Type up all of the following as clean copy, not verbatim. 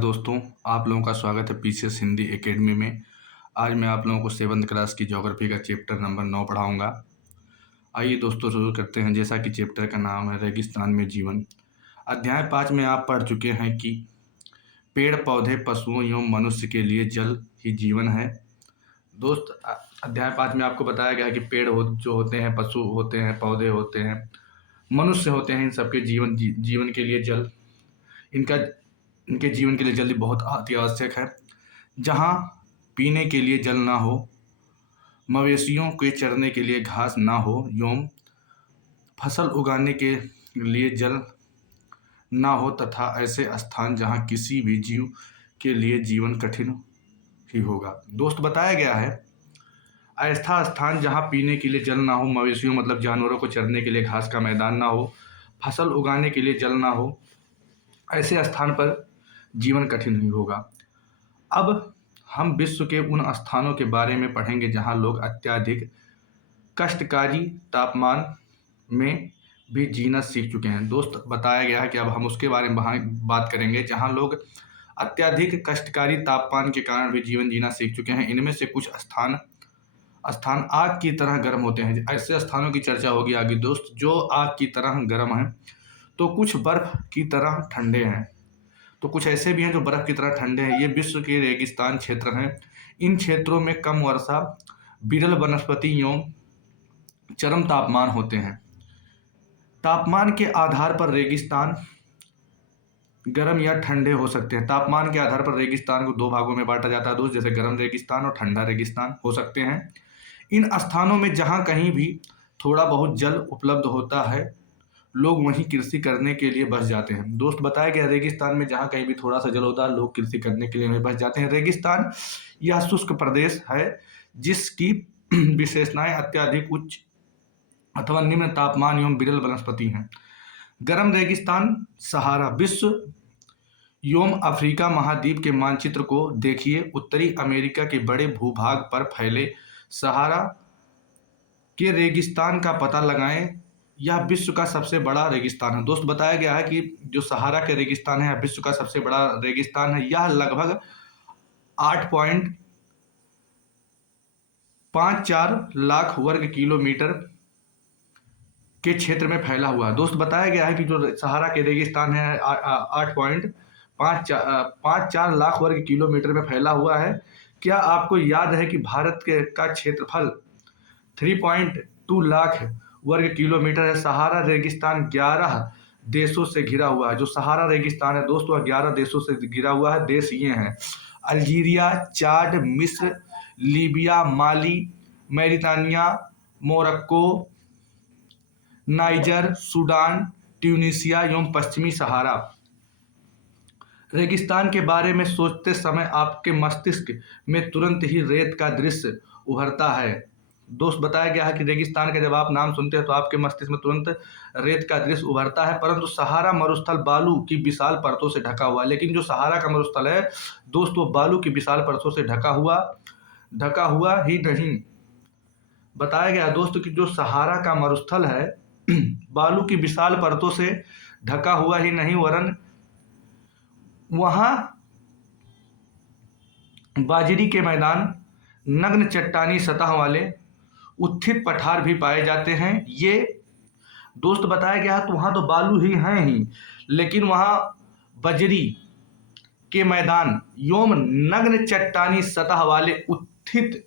दोस्तों, आप लोगों का स्वागत है पीसीएस हिंदी एकेडमी में। आज मैं आप लोगों को 7th क्लास की ज्योग्राफी का चैप्टर नंबर 9 पढ़ाऊंगा। आइए दोस्तों शुरू करते हैं। जैसा कि चैप्टर का नाम है रेगिस्तान में जीवन। अध्याय 5 में आप पढ़ चुके हैं कि पेड़ पौधे पशुओं एवं मनुष्य के लिए जल ही जीवन है। दोस्त, अध्याय 5 में आपको बताया गया है कि जो होते हैं, पशु होते हैं, पौधे होते हैं, मनुष्य होते हैं, इन सबके जीवन के लिए जल इनका इनके जीवन के लिए जल बहुत अति आवश्यक है। जहाँ पीने के लिए जल ना हो, मवेशियों के चरने के लिए घास ना हो एवं फसल उगाने के लिए जल ना हो तथा ऐसे स्थान जहाँ किसी भी जीव के लिए जीवन कठिन ही होगा। दोस्त, बताया गया है ऐसा स्थान जहाँ पीने के लिए जल ना हो, मवेशियों मतलब जानवरों को चरने के लिए घास का मैदान ना हो, फसल उगाने के लिए जल ना हो, ऐसे स्थान पर जीवन कठिन ही होगा। अब हम विश्व के उन स्थानों के बारे में पढ़ेंगे जहां लोग अत्यधिक कष्टकारी तापमान में भी जीना सीख चुके हैं। दोस्त, बताया गया है कि अब हम उसके बारे में बात करेंगे जहां लोग अत्यधिक कष्टकारी तापमान के कारण भी जीवन जीना सीख चुके हैं। इनमें से कुछ स्थान आग की तरह गर्म होते हैं। ऐसे स्थानों की चर्चा होगी आगे दोस्त, जो आग की तरह गर्म हैं, तो कुछ बर्फ की तरह ठंडे हैं, तो कुछ ऐसे भी हैं जो बर्फ़ की तरह ठंडे हैं। ये विश्व के रेगिस्तान क्षेत्र हैं। इन क्षेत्रों में कम वर्षा, विरल वनस्पति एवं चरम तापमान होते हैं। तापमान के आधार पर रेगिस्तान गर्म या ठंडे हो सकते हैं। तापमान के आधार पर रेगिस्तान को 2 भागों में बांटा जाता है दोस्त, जैसे गर्म रेगिस्तान और ठंडा रेगिस्तान हो सकते हैं। इन स्थानों में जहाँ कहीं भी थोड़ा बहुत जल उपलब्ध होता है, लोग वहीं कृषि करने के लिए बस जाते हैं। दोस्त, बताया गया रेगिस्तान में जहाँ कहीं भी थोड़ा सा जल होता है, लोग कृषि करने के लिए वहीं बस जाते हैं। रेगिस्तान यह शुष्क प्रदेश है जिसकी विशेषताएं अत्यधिक उच्च अथवा निम्न तापमान एवं विरल वनस्पति हैं। गर्म रेगिस्तान सहारा। विश्व एवं अफ्रीका महाद्वीप के मानचित्र को देखिए। उत्तरी अमेरिका के बड़े भूभाग पर फैले सहारा के रेगिस्तान का पता लगाएं। यह विश्व का सबसे बड़ा रेगिस्तान है। दोस्त, बताया गया है कि जो सहारा के रेगिस्तान है, विश्व का सबसे बड़ा रेगिस्तान है। यह लगभग 8.54 लाख वर्ग किलोमीटर के क्षेत्र में फैला हुआ है। दोस्त, बताया गया है कि जो सहारा के रेगिस्तान है 8.54 लाख वर्ग किलोमीटर में फैला हुआ है। क्या आपको याद है कि भारत का क्षेत्रफल 3.2 लाख वर्ग किलोमीटर है। सहारा रेगिस्तान 11 देशों से घिरा हुआ है। जो सहारा रेगिस्तान है दोस्तों, वह 11 देशों से घिरा हुआ है। देश ये हैं: अल्जीरिया, चाड, मिस्र, लीबिया, माली, मैरितानिया, मोरक्को, नाइजर, सूडान, ट्यूनीशिया एवं पश्चिमी सहारा। रेगिस्तान के बारे में सोचते समय आपके मस्तिष्क में तुरंत ही रेत का दृश्य उभरता है। दोस्त, बताया गया है कि रेगिस्तान का जब आप नाम सुनते हैं तो आपके मस्तिष्क में तुरंत रेत का दृश्य उभरता है। परंतु सहारा मरुस्थल बालू की विशाल परतों से ढका हुआ है। लेकिन जो सहारा का मरुस्थल है दोस्तों, बालू की विशाल परतों से ढका हुआ ही नहीं। बताया गया दोस्तों कि जो सहारा का मरुस्थल है बालू की विशाल परतों से ढका हुआ ही नहीं, वरन वहां बाजरी के मैदान, नग्न चट्टानी सतह वाले उत्थित पठार भी पाए जाते हैं। ये दोस्त, बताया गया है तो वहाँ तो बालू ही हैं ही, लेकिन वहाँ बजरी के मैदान एवं नग्न चट्टानी सतह वाले उत्थित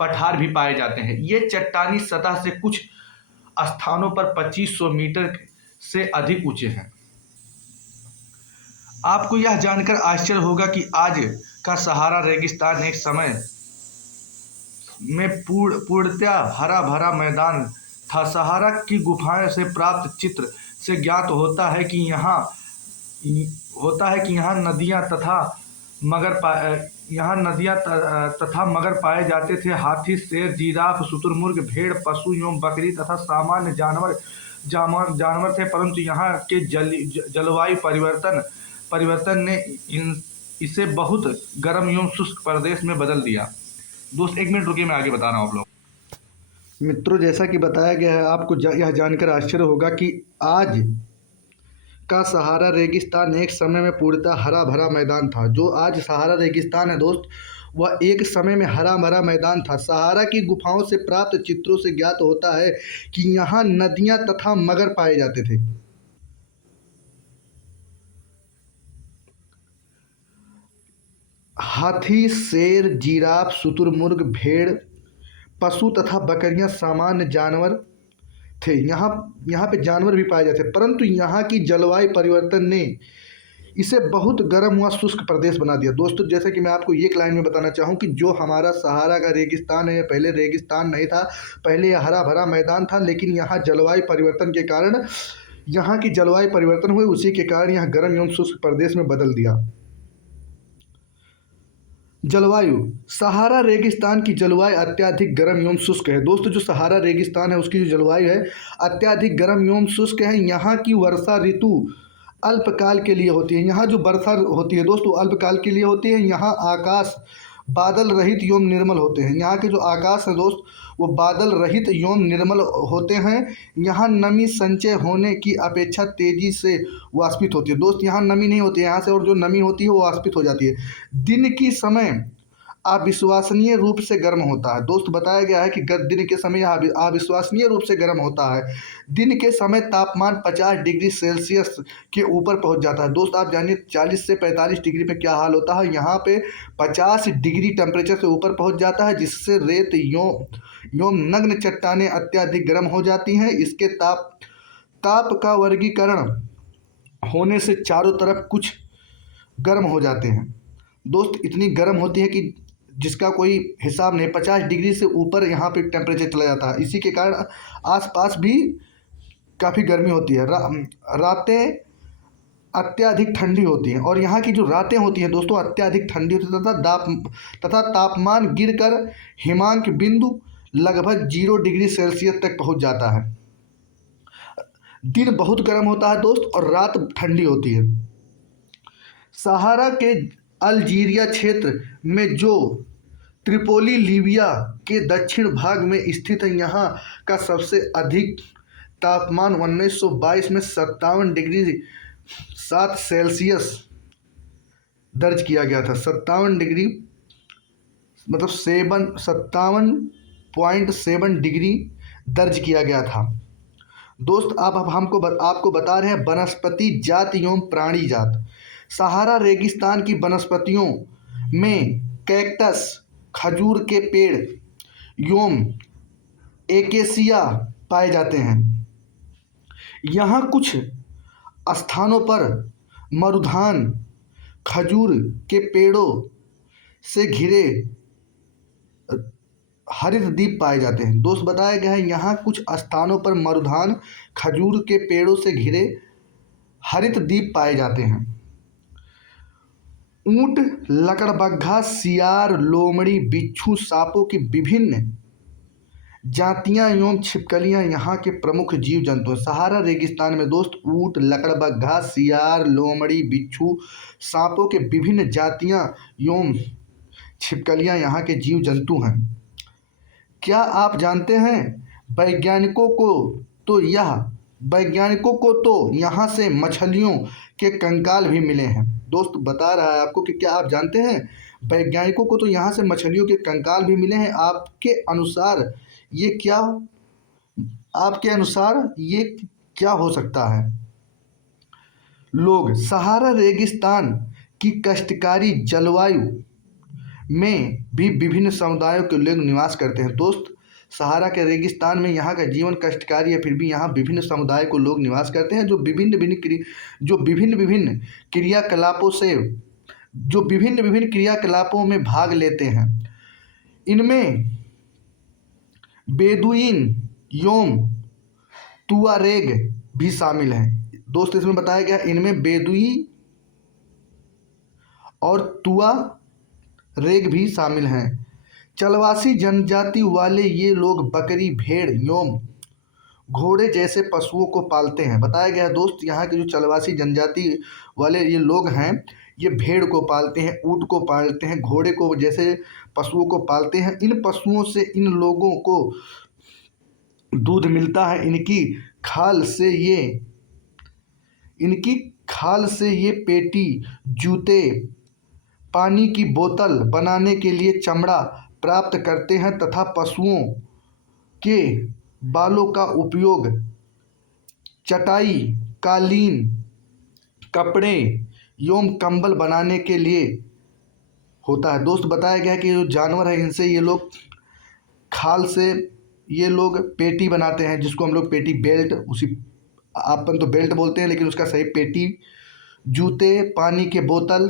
पठार भी पाए जाते हैं। ये चट्टानी सतह से कुछ स्थानों पर 2500 मीटर से अधिक ऊंचे हैं। आपको यह जानकर आश्चर्य होगा कि आज का सहारा रेगिस्तान एक समय में पूर्णतया हरा भरा मैदान था। सहारा की गुफाएं से प्राप्त चित्र से ज्ञात होता है कि यहाँ नदियां तथा मगर पाए जाते थे। हाथी, शेर, जिराफ, शुतुरमुर्ग, भेड़, पशु एवं बकरी तथा सामान्य जानवर थे। परंतु यहाँ के जलवायु परिवर्तन ने इसे बहुत गर्म एवं शुष्क प्रदेश में बदल दिया। दोस्त, 1 मिनट रुकिए, मैं आगे बता रहा हूँ आप लोग। मित्रों, जैसा कि बताया गया है, आपको यह जानकर आश्चर्य होगा कि आज का सहारा रेगिस्तान एक समय में पूर्णतः हरा भरा मैदान था। जो आज सहारा रेगिस्तान है दोस्त, वह एक समय में हरा भरा मैदान था। सहारा की गुफाओं से प्राप्त चित्रों से ज्ञात होता है कि यहाँ नदियाँ तथा मगर पाए जाते थे। हाथी, शेर, जिराफ, शुतुरमुर्ग, भेड़, पशु तथा बकरियां सामान्य जानवर थे। यहाँ यहाँ पे जानवर भी पाए जाते, परंतु यहाँ की जलवायु परिवर्तन ने इसे बहुत गर्म हुआ शुष्क प्रदेश बना दिया। दोस्तों, जैसे कि मैं आपको एक लाइन में बताना चाहूँ कि जो हमारा सहारा का रेगिस्तान है, पहले रेगिस्तान नहीं था, पहले यह हरा भरा मैदान था, लेकिन यहाँ जलवायु परिवर्तन के कारण, यहाँ की जलवायु परिवर्तन हुई, उसी के कारण यह गर्म एवं शुष्क प्रदेश में बदल दिया। जलवायु, सहारा रेगिस्तान की जलवायु अत्यधिक गर्म एवं शुष्क है। दोस्तों, जो सहारा रेगिस्तान है उसकी जो जलवायु है अत्यधिक गर्म एवं शुष्क है। यहाँ की वर्षा ऋतु अल्पकाल के लिए होती है। यहाँ जो वर्षा होती है दोस्तों अल्पकाल के लिए होती है। यहाँ आकाश बादल रहित एवं निर्मल होते हैं। यहाँ के जो आकाश है दोस्त वो बादल रहित एवं निर्मल होते हैं। यहाँ नमी संचय होने की अपेक्षा तेजी से वाष्पित होती है। दोस्त, यहाँ नमी नहीं होती है यहाँ से, और जो नमी होती है वो वाष्पित हो जाती है। दिन की समय अविश्वसनीय रूप से गर्म होता है। दोस्त, बताया गया है कि दिन के समय अविश्वसनीय रूप से गर्म होता है। दिन के समय तापमान 50 डिग्री सेल्सियस के ऊपर पहुंच जाता है। दोस्त, आप जानिए 40 से 45 डिग्री पे क्या हाल होता है। यहाँ पे 50 डिग्री टेम्परेचर से ऊपर पहुंच जाता है, जिससे रेत एवं नग्न चट्टानें अत्यधिक गर्म हो जाती हैं। इसके ताप का वर्गीकरण होने से चारों तरफ कुछ गर्म हो जाते हैं। दोस्त, इतनी गर्म होती है कि जिसका कोई हिसाब नहीं। 50 डिग्री से ऊपर यहाँ पे टेम्परेचर चला जाता है। इसी के कारण आसपास भी काफ़ी गर्मी होती है। रातें अत्यधिक ठंडी होती हैं, और यहाँ की जो रातें होती हैं दोस्तों अत्यधिक ठंडी होती है तथा तापमान गिरकर हिमांक बिंदु लगभग 0 डिग्री सेल्सियस तक पहुँच जाता है। दिन बहुत गर्म होता है दोस्त, और रात ठंडी होती है। सहारा के अल्जीरिया क्षेत्र में जो त्रिपोली लीबिया के दक्षिण भाग में स्थित है, यहाँ का सबसे अधिक तापमान 1922 में 57 डिग्री 7 सेल्सियस दर्ज किया गया था। 57 डिग्री मतलब 57.7 डिग्री दर्ज किया गया था। दोस्त, अब आपको बता रहे हैं वनस्पति जात एवं प्राणी जात। सहारा रेगिस्तान की वनस्पतियों में कैक्टस, खजूर के पेड़ एवं एकेसिया पाए जाते हैं। यहाँ कुछ स्थानों पर मरुधान, खजूर के पेड़ों से घिरे हरित द्वीप पाए जाते हैं। दोस्त, बताया गया है यहाँ कुछ स्थानों पर मरुधान, खजूर के पेड़ों से घिरे हरित द्वीप पाए जाते हैं। ऊंट, लकड़बग्घा, सियार, लोमड़ी, बिच्छू, सांपों की विभिन्न जातियां एवं छिपकलियां यहाँ के प्रमुख जीव जंतु हैं। सहारा रेगिस्तान में दोस्त ऊंट, लकड़बग्घा, सियार, लोमड़ी, बिच्छू, सांपों के विभिन्न जातियां एवं छिपकलियां यहाँ के जीव जंतु हैं। क्या आप जानते हैं वैज्ञानिकों को तो यहाँ से मछलियों के कंकाल भी मिले हैं। दोस्त, बता रहा है आपको कि क्या आप जानते हैं वैज्ञानिकों को तो यहाँ से मछलियों के कंकाल भी मिले हैं। आपके अनुसार ये क्या हो सकता है? लोग, सहारा रेगिस्तान की कष्टकारी जलवायु में भी विभिन्न समुदायों के लोग निवास करते हैं। दोस्त, सहारा के रेगिस्तान में यहाँ का जीवन कष्टकारी है, फिर भी यहाँ विभिन्न समुदाय को लोग निवास करते हैं जो विभिन्न विभिन्न क्रियाकलापों में भाग लेते हैं। इनमें बेदुइन एवं तुआरेग भी शामिल हैं। दोस्त, इसमें बताया गया इनमें बेदुई और तुआरेग भी शामिल हैं। चलवासी जनजाति वाले ये लोग बकरी, भेड़ एवं घोड़े जैसे पशुओं को पालते हैं। बताया गया है दोस्त यहाँ के जो चलवासी जनजाति वाले ये लोग हैं, ये भेड़ को पालते हैं, ऊँट को पालते हैं, घोड़े को जैसे पशुओं को पालते हैं। इन पशुओं से इन लोगों को दूध मिलता है। इनकी खाल से ये इनकी खाल से ये पेटी, जूते, पानी की बोतल बनाने के लिए चमड़ा प्राप्त करते हैं तथा पशुओं के बालों का उपयोग चटाई, कालीन, कपड़े एवं कंबल बनाने के लिए होता है। दोस्त बताया गया है कि जो जानवर है इनसे ये लोग खाल से ये लोग पेटी बनाते हैं, जिसको हम लोग पेटी बेल्ट, उसी अपन तो बेल्ट बोलते हैं लेकिन उसका सही पेटी, जूते, पानी के बोतल,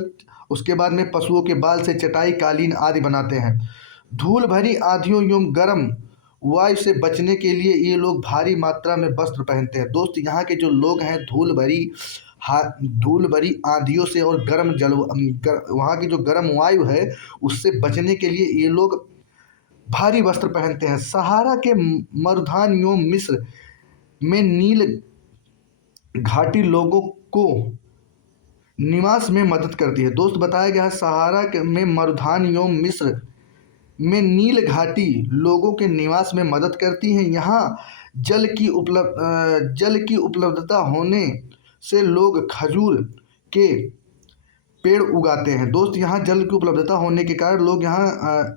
उसके बाद में पशुओं के बाल से चटाई, कालीन आदि बनाते हैं। धूल भरी आंधियों एवं गर्म वायु से बचने के लिए ये लोग भारी मात्रा में वस्त्र पहनते हैं। दोस्त यहाँ के जो लोग हैं धूल भरी आंधियों से और वहाँ की जो गर्म वायु है उससे बचने के लिए ये लोग भारी वस्त्र पहनते हैं। सहारा के मरुधान एवं मिस्र में नील घाटी लोगों को निवास में मदद करती है। दोस्त बताया गया है सहारा में मरुधान एवं मिस्र में नील घाटी लोगों के निवास में मदद करती है। यहाँ जल की उपलब्धता होने से लोग खजूर के पेड़ उगाते हैं। दोस्त यहाँ जल की उपलब्धता होने के कारण लोग यहाँ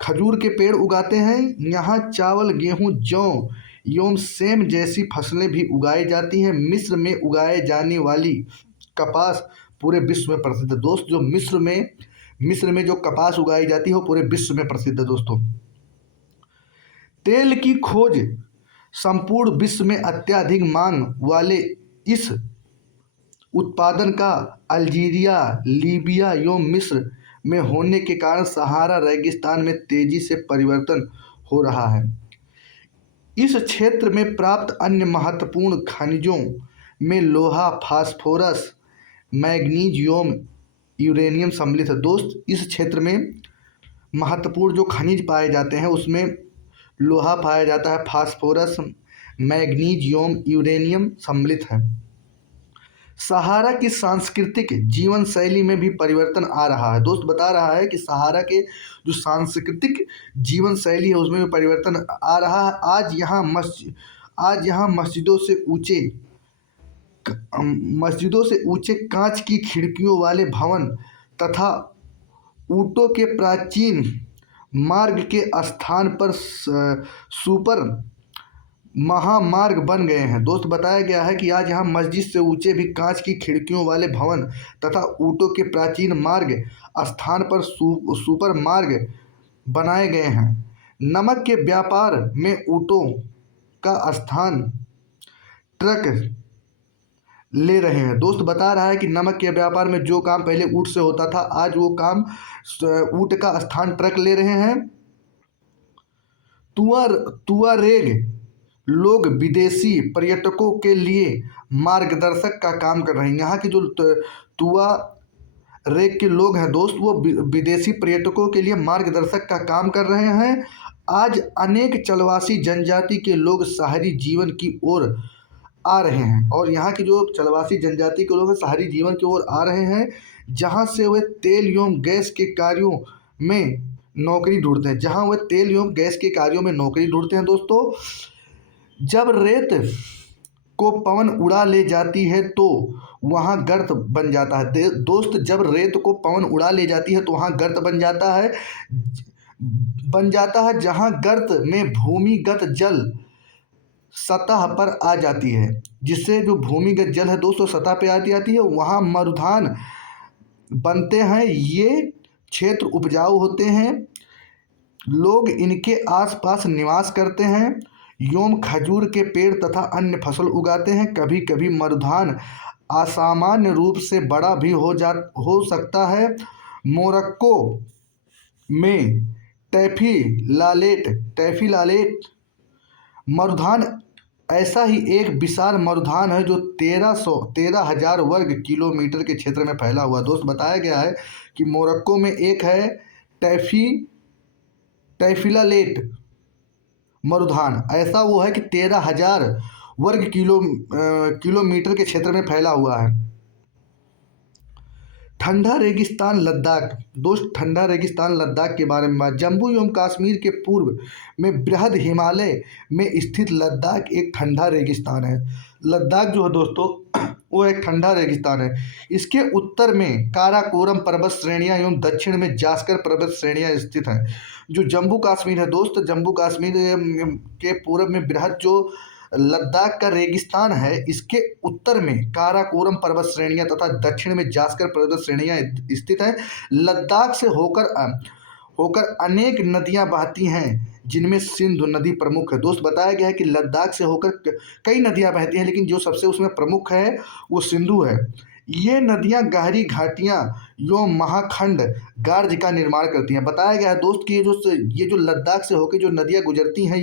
खजूर के पेड़ उगाते हैं। यहाँ चावल, गेहूँ, जौ एवं सेम जैसी फसलें भी उगाई जाती हैं। मिस्र में उगाए जाने वाली कपास पूरे विश्व में प्रसिद्ध है। दोस्त जो मिस्र में जो कपास उगाई जाती है वो पूरे विश्व में प्रसिद्ध है। दोस्तों तेल की खोज संपूर्ण विश्व में अत्यधिक मांग वाले इस उत्पादन का अल्जीरिया, लीबिया एवं मिस्र में होने के कारण सहारा रेगिस्तान में तेजी से परिवर्तन हो रहा है। इस क्षेत्र में प्राप्त अन्य महत्वपूर्ण खनिजों में लोहा, फास्फोरस, मैग्नीज एवं यूरेनियम सम्मिलित है। दोस्त इस क्षेत्र में महत्वपूर्ण जो खनिज पाए जाते हैं उसमें लोहा पाया जाता है, फास्फोरस, मैग्नीज एवं यूरेनियम सम्मिलित है। सहारा की सांस्कृतिक जीवन शैली में भी परिवर्तन आ रहा है। दोस्त बता रहा है कि सहारा के जो सांस्कृतिक जीवन शैली है उसमें भी परिवर्तन आ रहा है। आज यहाँ मस्जिदों से ऊंचे कांच की खिड़कियों वाले भवन तथा ऊँटों के प्राचीन मार्ग के स्थान पर सुपर महामार्ग बन गए हैं। दोस्त बताया गया है कि आज यहाँ मस्जिद से ऊंचे भी कांच की खिड़कियों वाले भवन तथा ऊँटों के प्राचीन मार्ग स्थान पर सुपर मार्ग बनाए गए हैं। नमक के व्यापार में ऊँटों का स्थान ट्रक ले रहे हैं। दोस्त बता रहा है कि नमक के व्यापार में जो काम पहले ऊँट से होता था आज वो काम ऊँट का स्थान ट्रक ले रहे हैं। तुआरेग लोग विदेशी पर्यटकों के लिए मार्गदर्शक का काम कर रहे हैं। यहाँ के जो तुआरेग के लोग हैं दोस्त वो विदेशी पर्यटकों के लिए मार्गदर्शक का काम कर रहे हैं। आज अनेक चलवासी जनजाति के लोग शहरी जीवन की ओर आ रहे हैं और यहाँ की जो चलवासी जनजाति के लोग हैं शहरी जीवन की ओर आ रहे हैं, जहाँ से वे तेल एवं गैस के कार्यों में नौकरी ढूंढते हैं। दोस्तों जब रेत को पवन उड़ा ले जाती है तो वहाँ गर्त बन जाता है। दोस्त जब रेत को पवन उड़ा ले जाती है तो वहाँ गर्त बन जाता है जहाँ गर्त में भूमिगत जल सतह पर आ जाती है, जिससे जो भूमिगत जल है दोस्तों सतह पे आती है वहाँ मरुधान बनते हैं। ये क्षेत्र उपजाऊ होते हैं, लोग इनके आसपास निवास करते हैं एवं खजूर के पेड़ तथा अन्य फसल उगाते हैं। कभी कभी मरुधान असामान्य रूप से बड़ा भी हो सकता है। मोरक्को में टैफिलालेट मरुधान ऐसा ही एक विशाल मरुधान है जो 13,000 वर्ग किलोमीटर के क्षेत्र में फैला हुआ। दोस्त बताया गया है कि मोरक्को में एक है टैफिलालेट मरुधान, ऐसा वो है कि 13,000 वर्ग किलोमीटर के क्षेत्र में फैला हुआ है। ठंडा रेगिस्तान लद्दाख। दोस्त ठंडा रेगिस्तान लद्दाख के बारे में बात। जम्मू एवं कश्मीर के पूर्व में बृहद हिमालय में स्थित लद्दाख एक ठंडा रेगिस्तान है। लद्दाख जो है दोस्तों वो एक ठंडा रेगिस्तान है। इसके उत्तर में काराकोरम पर्वत श्रेणियां एवं दक्षिण में जास्कर पर्वत श्रेणियां स्थित हैं। जो जम्मू कश्मीर है दोस्त, जम्मू कश्मीर के पूर्व में बृहद जो लद्दाख का रेगिस्तान है, इसके उत्तर में काराकोरम पर्वत श्रेणियां तथा दक्षिण में जास्कर पर्वत श्रेणियां स्थित हैं। लद्दाख से होकर अनेक नदियां बहती हैं, जिनमें सिंधु नदी प्रमुख है। दोस्त बताया गया है कि लद्दाख से होकर कई नदियां बहती हैं, लेकिन जो सबसे उसमें प्रमुख है वो सिंधु है। ये नदियां गहरी घाटियां यो महाखंड गार्ज का निर्माण करती हैं। बताया गया है दोस्त कि ये जो लद्दाख से होकर जो नदियां गुजरती हैं,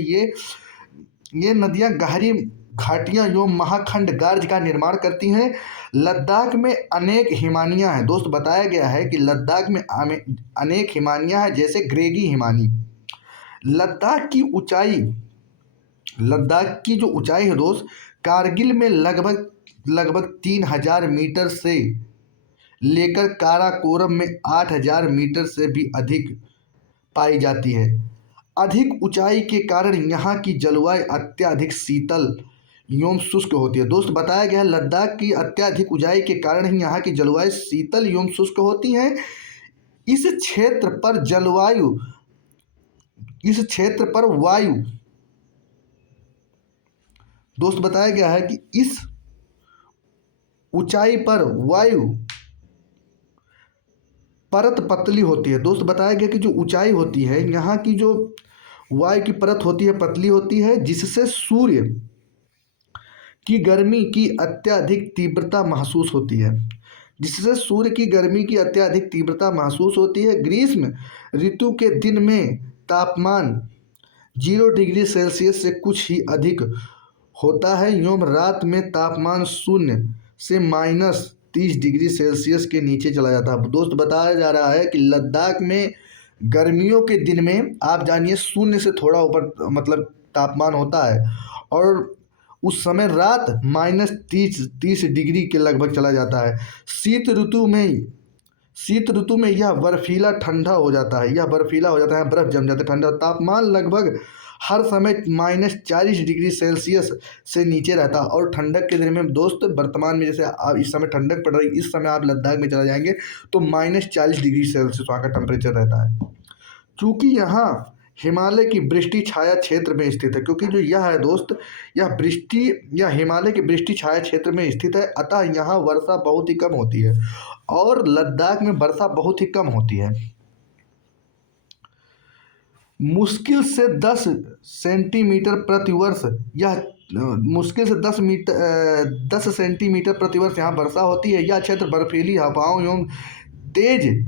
ये नदियां गहरी घाटियां एवं महाखंड गार्ज का निर्माण करती हैं। लद्दाख में अनेक हिमानियां हैं। दोस्त बताया गया है कि लद्दाख में अनेक हिमानियां हैं, जैसे ग्रेगी हिमानी। लद्दाख की जो ऊंचाई है दोस्त, कारगिल में लगभग 3000 मीटर से लेकर काराकोरम में 8000 मीटर से भी अधिक पाई जाती है। अधिक ऊंचाई के कारण यहाँ की जलवायु अत्यधिक शीतल एवं शुष्क होती है। दोस्त बताया गया है लद्दाख की अत्यधिक ऊंचाई के कारण ही यहाँ की जलवायु शीतल एवं शुष्क होती है। इस क्षेत्र पर वायु दोस्त बताया गया है कि इस ऊंचाई पर वायु परत पतली होती है। दोस्त बताया गया कि जो ऊंचाई होती है, यहाँ की जो वायु की परत होती है पतली होती है, जिससे सूर्य की गर्मी की अत्यधिक तीव्रता महसूस होती है। ग्रीष्म ऋतु के दिन में तापमान 0 डिग्री सेल्सियस से कुछ ही अधिक होता है एवं रात में तापमान 0 से -30 डिग्री सेल्सियस के नीचे चला जाता है। दोस्त बताया जा रहा है कि लद्दाख में गर्मियों के दिन में आप जानिए 0 से थोड़ा ऊपर मतलब तापमान होता है, और उस समय रात -30 डिग्री के लगभग चला जाता है। शीत ऋतु में यह बर्फीला हो जाता है, बर्फ़ जम जाता है, ठंडा तापमान लगभग हर समय -40 डिग्री सेल्सियस से नीचे रहता है। और ठंडक के दिन में दोस्त वर्तमान में जैसे आप इस समय ठंडक पड़ रही, इस समय आप लद्दाख में चला जाएंगे तो -40 डिग्री सेल्सियस वहाँ का टेम्परेचर रहता है। चूँकि यहाँ हिमालय की वृष्टि छाया क्षेत्र में स्थित है, क्योंकि जो यह है दोस्त, यह हिमालय की वृष्टि छाया क्षेत्र में स्थित है, अतः यहाँ वर्षा बहुत ही कम होती है, और लद्दाख में वर्षा बहुत ही कम होती है। मुश्किल से 10 सेंटीमीटर प्रतिवर्ष यहाँ वर्षा होती है। यह क्षेत्र बर्फीली हवाओं एवं तेज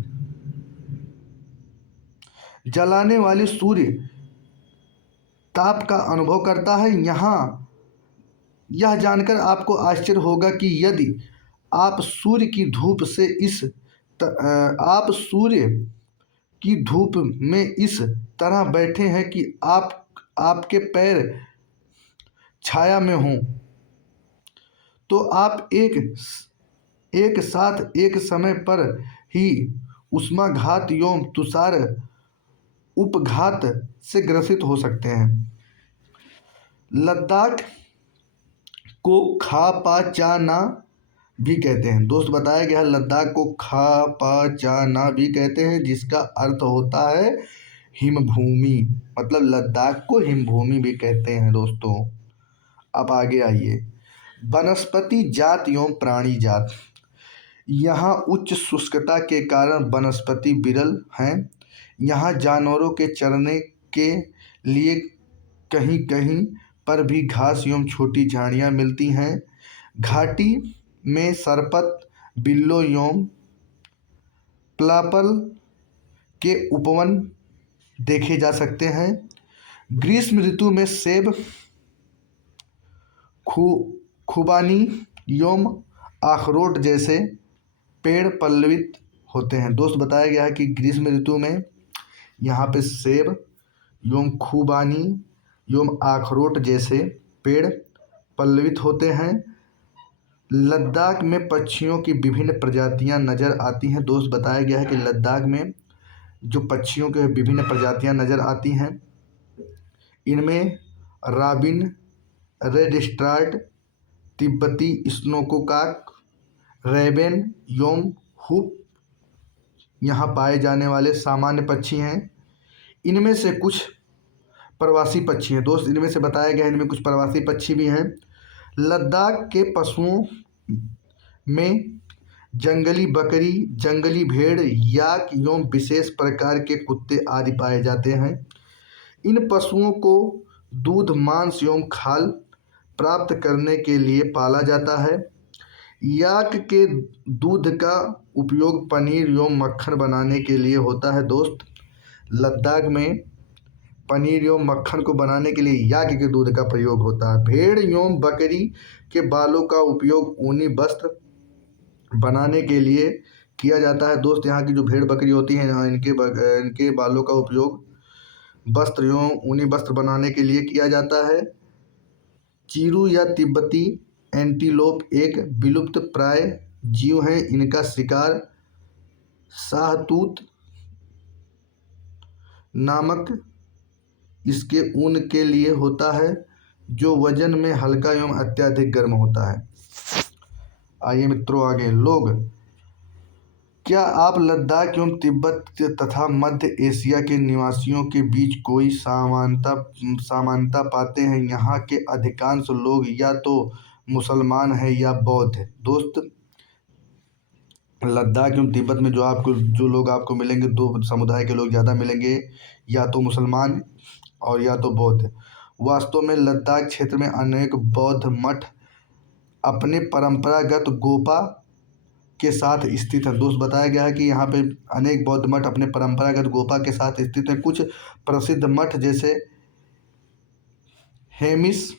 जलाने वाली सूर्य ताप का अनुभव करता है। यह जानकर आपको आश्चर्य होगा कि यदि आप सूर्य की धूप में इस तरह बैठे हैं कि आपके पैर छाया में हों, तो आप एक साथ एक समय पर ही उष्माघात एवं तुषार उपघात से ग्रसित हो सकते हैं। लद्दाख को खा पा चा ना भी कहते हैं। दोस्त बताया गया है लद्दाख को खा पा चा ना भी कहते हैं, जिसका अर्थ होता है हिमभूमि, मतलब लद्दाख को हिमभूमि भी कहते हैं दोस्तों। अब आगे आइए, वनस्पति जात एवं प्राणी जात। यहाँ उच्च शुष्कता के कारण वनस्पति विरल हैं। यहाँ जानवरों के चरने के लिए कहीं कहीं पर भी घास एवं छोटी झाड़ियाँ मिलती हैं। घाटी में सरपत, बिल्लो एवं प्लापल के उपवन देखे जा सकते हैं। ग्रीष्म ऋतु में सेब, खुबानी एवं अखरोट जैसे पेड़ पल्लवित होते हैं। दोस्त बताया गया है कि ग्रीष्म ऋतु में यहाँ पे सेब एवं खुबानी एवं अखरोट जैसे पेड़ पल्लवित होते हैं। लद्दाख में पक्षियों की विभिन्न प्रजातियां नज़र आती हैं। दोस्त बताया गया है कि लद्दाख में जो पक्षियों के विभिन्न प्रजातियां नज़र आती हैं, इनमें राबिन, रेड स्ट्रार्ट, तिब्बती स्नोकोकाक, रेबेन, योम हुप यहाँ पाए जाने वाले सामान्य पक्षी हैं। इनमें से कुछ प्रवासी पक्षी हैं। दोस्त इनमें से बताया गया है इनमें कुछ प्रवासी पक्षी भी हैं। लद्दाख के पशुओं में जंगली बकरी, जंगली भेड़, याक एवं विशेष प्रकार के कुत्ते आदि पाए जाते हैं। इन पशुओं को दूध, मांस एवं खाल प्राप्त करने के लिए पाला जाता है। याक के दूध का उपयोग पनीर एवं मक्खन बनाने के लिए होता है। दोस्त लद्दाख में पनीर एवं मक्खन को बनाने के लिए याक के दूध का प्रयोग होता है। भेड़ एवं बकरी के बालों का उपयोग ऊनी वस्त्र बनाने के लिए किया जाता है। दोस्त यहाँ की जो भेड़ बकरी होती हैं इनके बालों का उपयोग वस्त्र एवं ऊनी वस्त्र बनाने के लिए किया जाता है। चीरू या तिब्बती एंटीलोप एक विलुप्त प्राय जीव है। इनका शिकार शाहतूत नामक इसके ऊन के लिए होता है, जो वजन में हल्का एवं अत्यधिक गर्म होता है। आइए मित्रों आगे। लोग, क्या आप लद्दाख एवं तिब्बत तथा मध्य एशिया के निवासियों के बीच कोई समानता पाते हैं? यहाँ के अधिकांश लोग या तो मुसलमान हैं या बौद्ध हैं। दोस्त लद्दाख एवं तिब्बत में जो लोग आपको मिलेंगे, दो समुदाय के लोग ज़्यादा मिलेंगे, या तो मुसलमान और या तो बौद्ध। वास्तव में लद्दाख क्षेत्र में अनेक बौद्ध मठ अपने परंपरागत गोपा के साथ स्थित है। दोस्त बताया गया है कि यहाँ पे अनेक बौद्ध मठ अपने परंपरागत गोपा के साथ स्थित हैं। कुछ प्रसिद्ध मठ जैसे हेमिस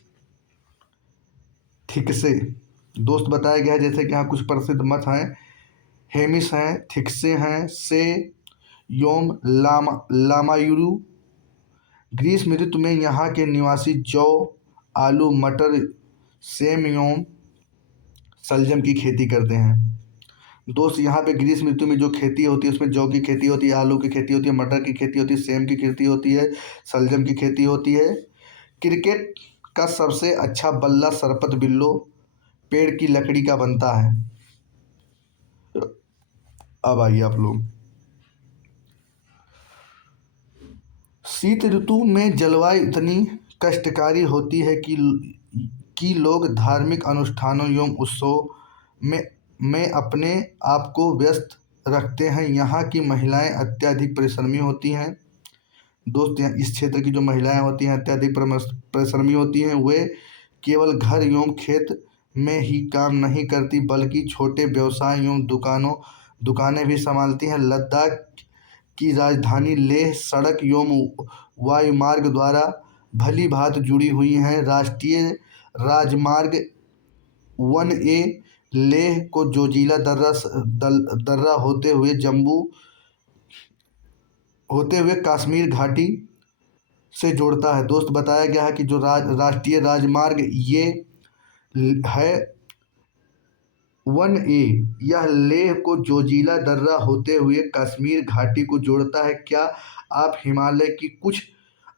थिकसे। दोस्त बताया गया है जैसे कि यहाँ कुछ प्रसिद्ध मठ हैं, हेमिस हैं, थिकसे हैं, से योम लामायुरु। ग्रीष्म ऋतु में यहाँ के निवासी जौ, आलू, मटर, सेम एवं सलजम की खेती करते हैं। दोस्त यहाँ पे ग्रीष्म ऋतु में जो खेती होती है उसमें जौ की खेती होती है, आलू की खेती होती है, मटर की खेती होती है, सेम की खेती होती है, सलजम की खेती होती है। क्रिकेट का सबसे अच्छा बल्ला सरपत बिल्लो पेड़ की लकड़ी का बनता है। अब आइए आप लोग। शीत ऋतु में जलवायु इतनी कष्टकारी होती है कि लोग धार्मिक अनुष्ठानों एवं उत्सव में अपने आप को व्यस्त रखते हैं। यहाँ की महिलाएं अत्यधिक परिश्रमी होती हैं। दोस्त इस क्षेत्र की जो महिलाएं होती हैं अत्यधिक परिश्रमी होती हैं। वे केवल घर एवं खेत में ही काम नहीं करती बल्कि छोटे व्यवसाय एवं दुकानें भी संभालती हैं। लद्दाख की राजधानी लेह सड़क एवं वायुमार्ग द्वारा भली भांति जुड़ी हुई है। राष्ट्रीय राजमार्ग 1A लेह को जोजिला दर्रा होते हुए जम्मू होते हुए कश्मीर घाटी से जोड़ता है। दोस्त बताया गया है कि जो राष्ट्रीय राजमार्ग ये है 1A, यह लेह को जोजिला दर्रा होते हुए कश्मीर घाटी को जोड़ता है। क्या आप हिमालय की कुछ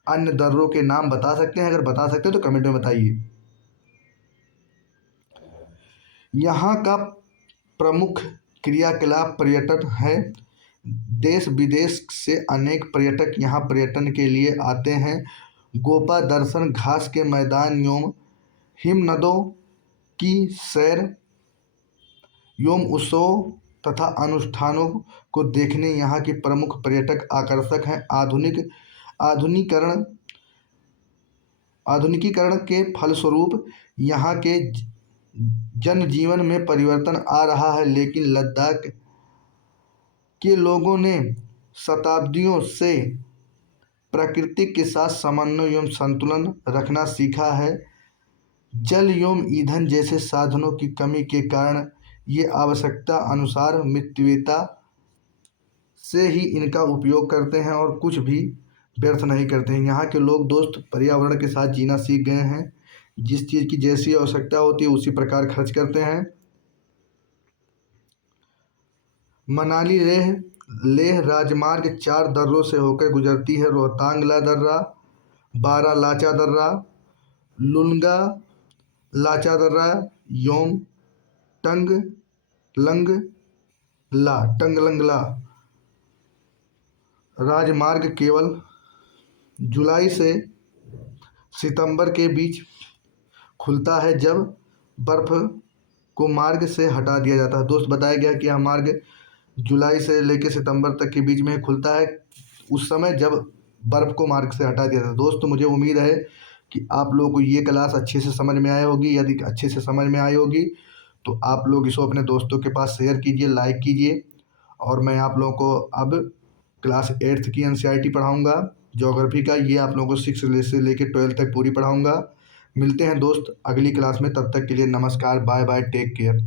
अन्य दर्रों के नाम बता सकते हैं? अगर बता सकते हैं तो कमेंट में बताइए। यहाँ का प्रमुख क्रियाकलाप पर्यटन है। देश विदेश से अनेक पर्यटक यहाँ पर्यटन के लिए आते हैं। गोपा दर्शन, घास के मैदान एवं हिमनदों की सैर एवं उत्सवों तथा अनुष्ठानों को देखने यहाँ के प्रमुख पर्यटक आकर्षक हैं। आधुनिकीकरण के फलस्वरूप यहाँ के जनजीवन में परिवर्तन आ रहा है, लेकिन लद्दाख के लोगों ने शताब्दियों से प्रकृति के साथ समन्वय एवं संतुलन रखना सीखा है। जल एवं ईंधन जैसे साधनों की कमी के कारण ये आवश्यकता अनुसार मितव्ययिता से ही इनका उपयोग करते हैं और कुछ भी व्यर्थ नहीं करते हैं। यहाँ के लोग दोस्त पर्यावरण के साथ जीना सीख गए हैं। जिस चीज़ की जैसी आवश्यकता होती है उसी प्रकार खर्च करते हैं। मनाली लेह लेह राजमार्ग 4 दर्रों से होकर गुजरती है। रोहतांगला दर्रा, बारा लाचा दर्रा, लुनगा लाचा दर्रा, योम टंग लंग ला टंगलंगला। राजमार्ग केवल जुलाई से सितंबर के बीच खुलता है, जब बर्फ़ को मार्ग से हटा दिया जाता है। दोस्त बताया गया कि यह मार्ग जुलाई से लेकर सितंबर तक के बीच में खुलता है, उस समय जब बर्फ़ को मार्ग से हटा दिया जाता है। दोस्त मुझे उम्मीद है कि आप लोगों को ये क्लास अच्छे से समझ में आई होगी। यदि अच्छे से समझ में आई होगी तो आप लोग इसको अपने दोस्तों के पास शेयर कीजिए, लाइक कीजिए। और मैं आप लोगों को अब क्लास 8th की NCERT पढ़ाऊँगा ज्योग्राफी का। ये आप लोगों को 6 से लेकर 12 तक पूरी पढ़ाऊँगा। मिलते हैं दोस्त अगली क्लास में, तब तक के लिए नमस्कार, बाय बाय, टेक केयर।